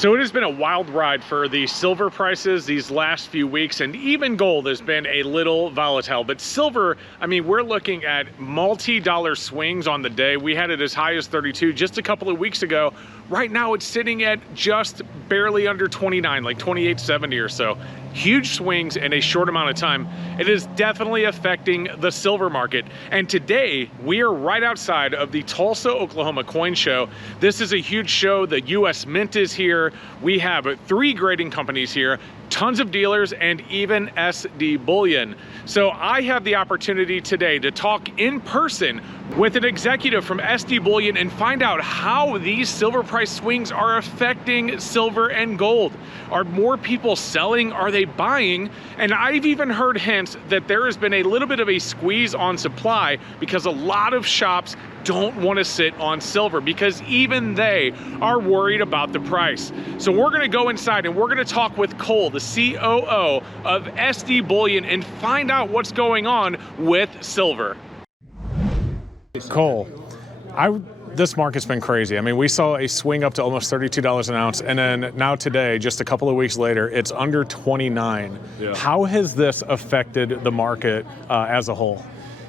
So it has been a wild ride for the silver prices these last few weeks, and even gold has been a little volatile. But silver, I mean, we're looking at multi-dollar swings on the day. We had it as high as 32 just a couple of weeks ago. Right now it's sitting at just barely under 29, like 28.70 or so. Huge swings in a short amount of time. It is definitely affecting the silver market. And today we are right outside of the Tulsa, Oklahoma coin show. This is a huge show. The US Mint is here. We have 3 grading companies here, tons of dealers, and even SD Bullion. So I have the opportunity today to talk in person with an executive from SD Bullion and find out how these silver price swings are affecting silver and gold. Are more people selling? Are they buying? And I've even heard hints that there has been a little bit of a squeeze on supply because a lot of shops don't want to sit on silver because even they are worried about the price. So we're going to go inside and we're going to talk with Cole, the COO of SD Bullion, and find out what's going on with silver. Cole, this market's been crazy. I mean, we saw a swing up to almost $32 an ounce, and then now today, just a couple of weeks later, it's under 29. Yeah. How has this affected the market as a whole?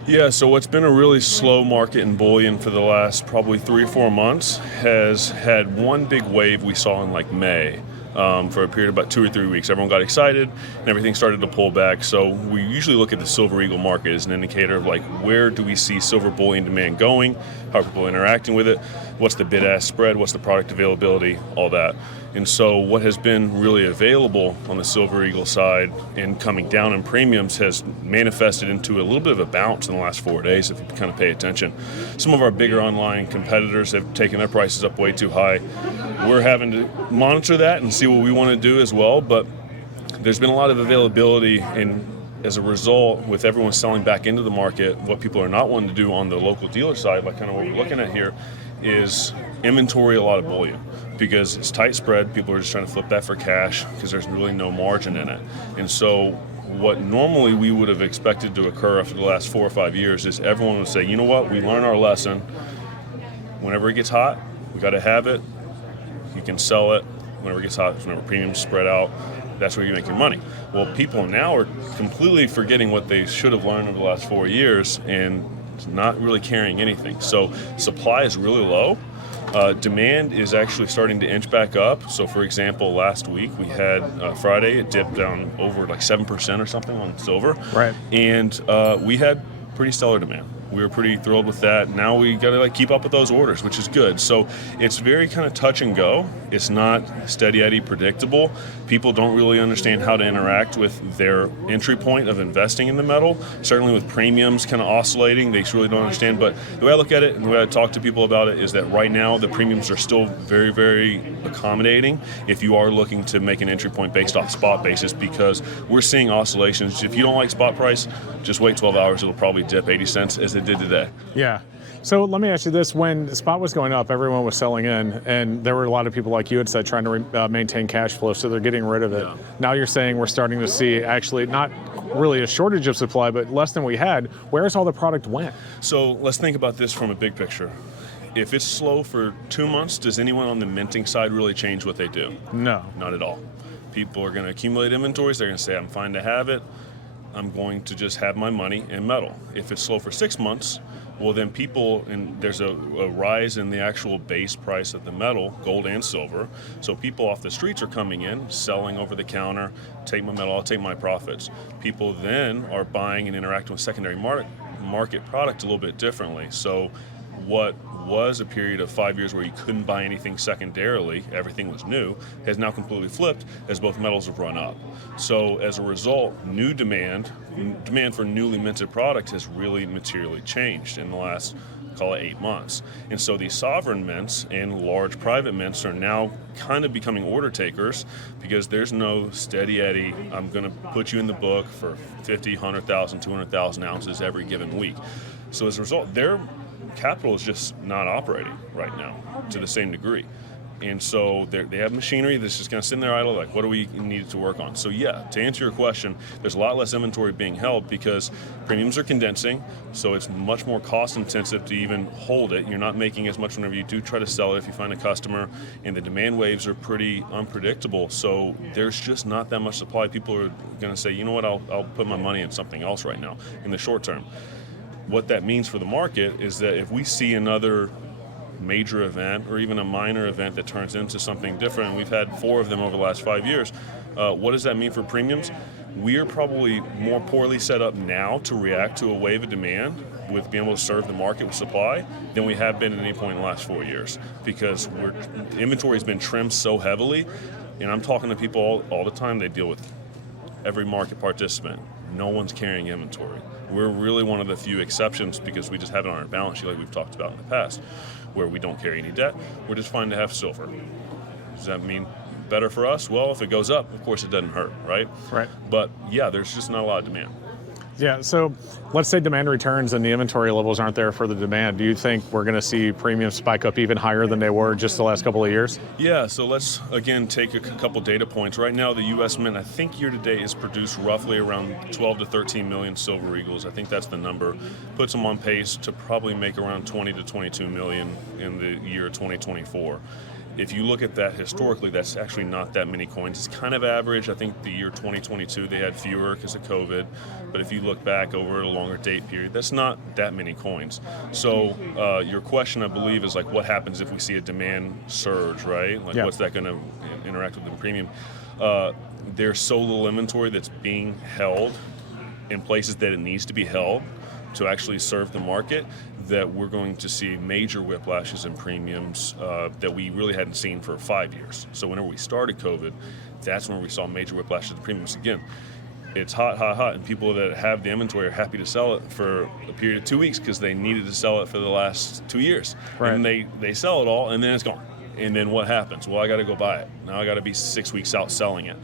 Yeah, so what's been a really slow market in bullion for the last probably 3 or 4 months has had one big wave we saw in like May. For a period of about 2 or 3 weeks. Everyone got excited and everything started to pull back. So we usually look at the Silver Eagle market as an indicator of like, where do we see silver bullion demand going? How are people interacting with it? What's the bid-ask spread? What's the product availability? All that. And so what has been really available on the Silver Eagle side and coming down in premiums has manifested into a little bit of a bounce in the last 4 days if you kind of pay attention. Some of our bigger online competitors have taken their prices up way too high. We're having to monitor that and see what we want to do as well, but there's been a lot of availability, and as a result, with everyone selling back into the market, what people are not wanting to do on the local dealer side, like kind of what we're looking at here, is inventory a lot of bullion because it's tight spread. People are just trying to flip that for cash because there's really no margin in it. And so what normally we would have expected to occur after the last 4 or 5 years is everyone would say, you know what, we learned our lesson. Whenever it gets hot, we got to have it. You can sell it. Whenever it gets hot, whenever premiums spread out, that's where you make your money. Well, people now are completely forgetting what they should have learned over the last 4 years and not really carrying anything. So supply is really low. Demand is actually starting to inch back up. So for example, last week we had Friday, it dipped down over like 7% or something on silver. Right. And we had pretty stellar demand. We were pretty thrilled with that. Now we got to like keep up with those orders, which is good. So it's very kind of touch and go. It's not steady Eddie predictable. People don't really understand how to interact with their entry point of investing in the metal. Certainly with premiums kind of oscillating, they really don't understand. But the way I look at it and the way I talk to people about it is that right now the premiums are still very, very accommodating if you are looking to make an entry point based off spot basis, because we're seeing oscillations. If you don't like spot price, just wait 12 hours. It'll probably dip 80 cents as it did today. Yeah. So let me ask you this. When the spot was going up, everyone was selling in, and there were a lot of people like you had said trying to maintain cash flow, so they're getting rid of it. Yeah. Now you're saying we're starting to see actually not really a shortage of supply, but less than we had. Where's all the product went? So let's think about this from a big picture. If it's slow for 2 months, does anyone on the minting side really change what they do? No. Not at all. People are going to accumulate inventories. They're going to say, I'm fine to have it. I'm going to just have my money in metal. If it's slow for 6 months, well then people, and there's a rise in the actual base price of the metal, gold and silver, so people off the streets are coming in, selling over the counter, take my metal, I'll take my profits. People then are buying and interacting with secondary market product a little bit differently. So what was a period of 5 years where you couldn't buy anything secondarily, everything was new, has now completely flipped as both metals have run up. So as a result, new demand for newly minted products has really materially changed in the last, call it 8 months. And so these sovereign mints and large private mints are now kind of becoming order takers because there's no steady Eddie, I'm going to put you in the book for 50, 100,000, 200,000 ounces every given week. So as a result, their capital is just not operating right now to the same degree. And so they have machinery that's just going to sit in there idle, like, what do we need to work on? So yeah, to answer your question, there's a lot less inventory being held because premiums are condensing, so it's much more cost intensive to even hold it. You're not making as much whenever you do try to sell it if you find a customer, and the demand waves are pretty unpredictable, so there's just not that much supply. People are going to say, you know what, I'll put my money in something else right now in the short term. What that means for the market is that if we see another major event or even a minor event that turns into something different, and we've had 4 of them over the last 5 years, what does that mean for premiums? We are probably more poorly set up now to react to a wave of demand with being able to serve the market with supply than we have been at any point in the last 4 years, because inventory has been trimmed so heavily. And I'm talking to people all the time. They deal with every market participant. No one's carrying inventory. We're really one of the few exceptions because we just have it on our balance sheet like we've talked about in the past, where we don't carry any debt. We're just fine to have silver. Does that mean better for us? Well, if it goes up, of course it doesn't hurt, right? Right. But yeah, there's just not a lot of demand. Yeah, so let's say demand returns and the inventory levels aren't there for the demand. Do you think we're going to see premiums spike up even higher than they were just the last couple of years? Yeah, so let's, again, take a couple data points. Right now, the U.S. Mint, I think year-to-date, has produced roughly around 12 to 13 million silver eagles. I think that's the number. Puts them on pace to probably make around 20 to 22 million in the year 2024. If you look at that historically, that's actually not that many coins. It's kind of average. I think the year 2022, they had fewer because of COVID. But if you look back over a longer date period, that's not that many coins. So your question, I believe, is like, what happens if we see a demand surge, right? Like, what's that going to interact with the premium? There's so little inventory that's being held in places that it needs to be held to actually serve the market, that we're going to see major whiplashes in premiums that we really hadn't seen for 5 years. So whenever we started COVID, that's when we saw major whiplashes in premiums. Again, it's hot, and people that have the inventory are happy to sell it for a period of 2 weeks because they needed to sell it for the last 2 years. Right. And they sell it all, and then it's gone. And then what happens? Well, I got to go buy it. Now I got to be 6 weeks out selling it.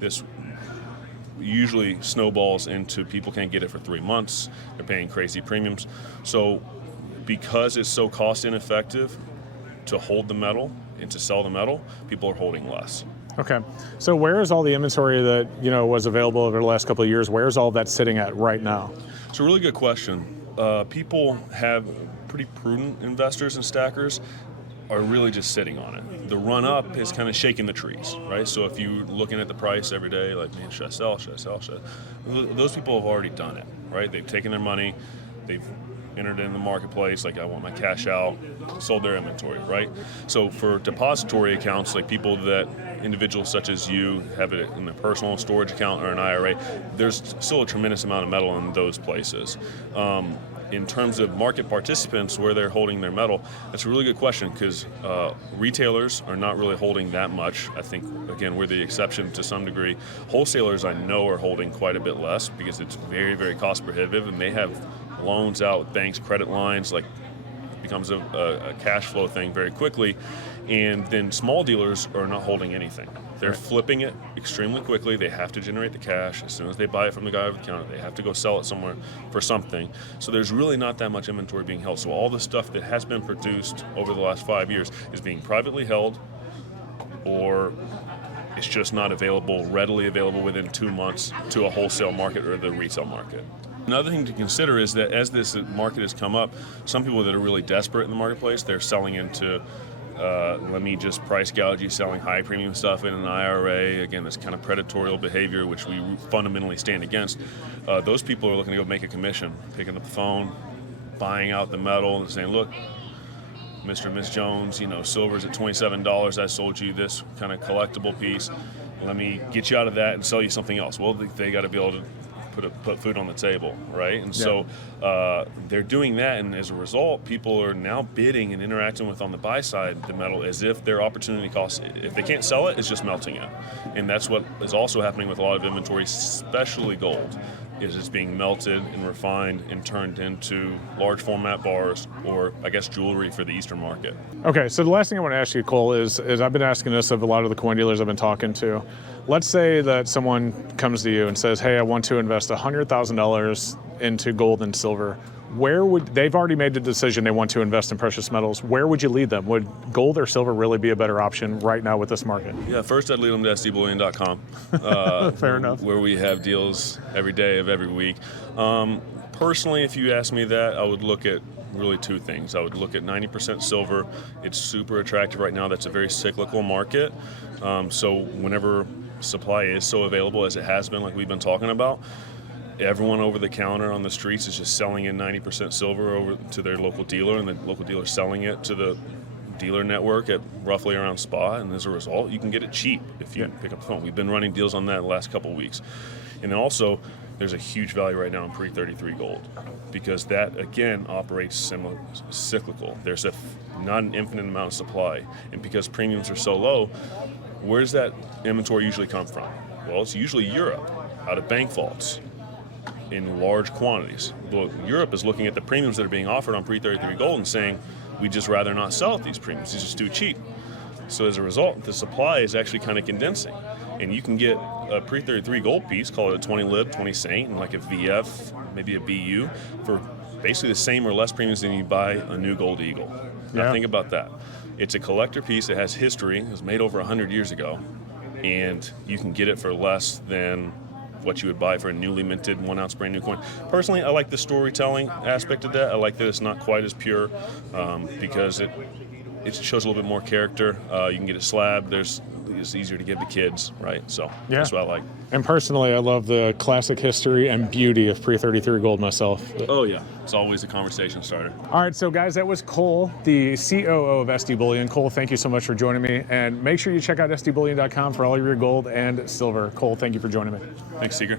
This usually snowballs into people can't get it for 3 months. They're paying crazy premiums. So because it's so cost ineffective to hold the metal and to sell the metal, people are holding less. Okay. So where is all the inventory that was available over the last couple of years? Where is all that sitting at right now? It's a really good question. People have pretty prudent investors and stackers are really just sitting on it. The run up is kind of shaking the trees, right? So if you're looking at the price every day, like, man, should I sell? Those people have already done it, right? They've taken their money, they've entered in the marketplace, like, I want my cash out, sold their inventory, right? So for depository accounts, like individuals such as you have it in a personal storage account or an IRA, there's still a tremendous amount of metal in those places. In terms of market participants, where they're holding their metal, that's a really good question because retailers are not really holding that much. I think, again, we're the exception to some degree. Wholesalers, I know, are holding quite a bit less because it's very, very cost prohibitive, and they have loans out with banks, credit lines, like becomes a cash flow thing very quickly. And then small dealers are not holding anything. They're flipping it extremely quickly. They have to generate the cash. As soon as they buy it from the guy over the counter, they have to go sell it somewhere for something. So there's really not that much inventory being held. So all the stuff that has been produced over the last 5 years is being privately held, or it's just not readily available within 2 months to a wholesale market or the retail market. Another thing to consider is that as this market has come up, some people that are really desperate in the marketplace, they're selling into let me just price gouge you, selling high premium stuff in an IRA. Again, this kind of predatory behavior, which we fundamentally stand against. Those people are looking to go make a commission, picking up the phone, buying out the metal and saying, look, Mr. and Ms. Jones, silver's at $27. I sold you this kind of collectible piece. Let me get you out of that and sell you something else. Well, they got to be able to put food on the table, right? And so they're doing that, and as a result, people are now bidding and interacting with, on the buy side, the metal as if their opportunity cost, if they can't sell it, it's just melting it. And that's what is also happening with a lot of inventory, especially gold, is it's being melted and refined and turned into large format bars, or I guess jewelry for the Eastern market. Okay, so the last thing I want to ask you, Cole, is I've been asking this of a lot of the coin dealers I've been talking to. Let's say that someone comes to you and says, hey, I want to invest $100,000 into gold and silver. they've already made the decision they want to invest in precious metals. Where would you lead them? Would gold or silver really be a better option right now with this market? Yeah, first I'd lead them to sdbullion.com. Fair enough. Where we have deals every day of every week. Personally, if you ask me that, I would look at really two things. I would look at 90% silver. It's super attractive right now. That's a very cyclical market. So whenever supply is so available as it has been, like we've been talking about, everyone over the counter on the streets is just selling in 90% silver over to their local dealer, and the local dealer selling it to the dealer network at roughly around spot, and as a result, you can get it cheap if you pick up the phone. We've been running deals on that the last couple of weeks. And then also, there's a huge value right now in pre-33 gold, because that, again, operates similar cyclical. There's not an infinite amount of supply, and because premiums are so low, where's that inventory usually come from? Well, it's usually Europe, out of bank vaults, in large quantities. Well, Europe is looking at the premiums that are being offered on pre-33 gold and saying, we'd just rather not sell at these premiums, it's just too cheap. So as a result, the supply is actually kind of condensing. And you can get a pre-33 gold piece, call it a 20 lib, 20 cent, and like a VF, maybe a BU, for basically the same or less premiums than you buy a new gold eagle. Now think about that. It's a collector piece that has history, it was made over 100 years ago, and you can get it for less than what you would buy for a newly minted 1 ounce brand new coin. Personally, I like the storytelling aspect of that. I like that it's not quite as pure because it shows a little bit more character. You can get it slabbed. It's easier to give to kids, right? So that's what I like. And personally, I love the classic history and beauty of pre-33 gold myself. Oh yeah, it's always a conversation starter. All right, so guys, that was Cole, the COO of SD Bullion. Cole, thank you so much for joining me, and make sure you check out sdbullion.com for all of your gold and silver. Cole, thank you for joining me. Thanks, Seeger.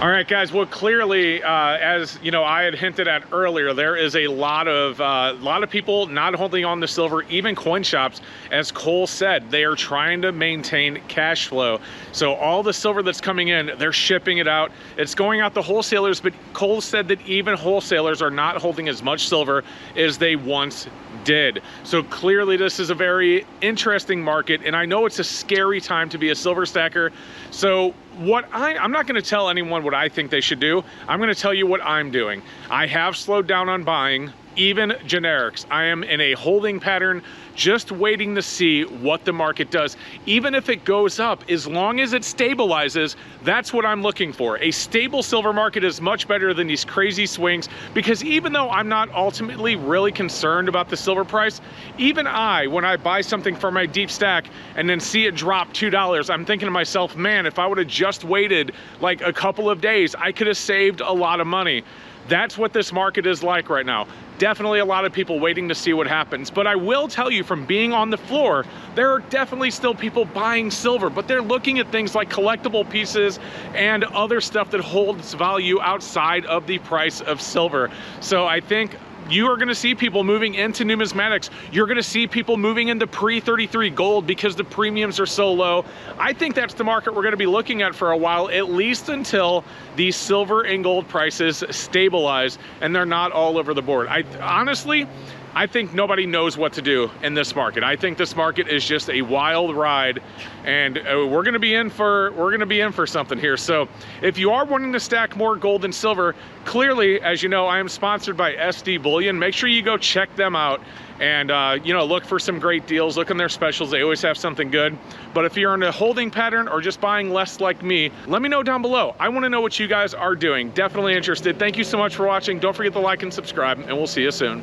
All right, guys. Well, clearly, as you know, I had hinted at earlier, there is a lot of people not holding on to silver, even coin shops. As Cole said, they are trying to maintain cash flow. So all the silver that's coming in, they're shipping it out. It's going out to wholesalers, but Cole said that even wholesalers are not holding as much silver as they once did. So clearly, this is a very interesting market, and I know it's a scary time to be a silver stacker. So I'm not going to tell anyone what I think they should do. I'm going to tell you what I'm doing. I have slowed down on buying, even generics. I am in a holding pattern, just waiting to see what the market does. Even if it goes up, as long as it stabilizes, that's what I'm looking for. A stable silver market is much better than these crazy swings, because even though I'm not ultimately really concerned about the silver price, even when I buy something for my deep stack and then see it drop $2, I'm thinking to myself, man, if I would have just waited like a couple of days, I could have saved a lot of money. That's what this market is like right now. Definitely a lot of people waiting to see what happens. But I will tell you, from being on the floor, there are definitely still people buying silver, but they're looking at things like collectible pieces and other stuff that holds value outside of the price of silver. So I think you are going to see people moving into numismatics. You're going to see people moving into pre-33 gold because the premiums are so low. I think that's the market we're going to be looking at for a while, at least until these silver and gold prices stabilize and they're not all over the board. Honestly, I think nobody knows what to do in this market. I think this market is just a wild ride, and we're going to be in for something here. So if you are wanting to stack more gold and silver, clearly, as you know, I am sponsored by SD Bullion. Make sure you go check them out and look for some great deals. Look on their specials. They always have something good. But if you're in a holding pattern or just buying less like me, let me know down below. I want to know what you guys are doing. Definitely interested. Thank you so much for watching. Don't forget to like and subscribe, and we'll see you soon.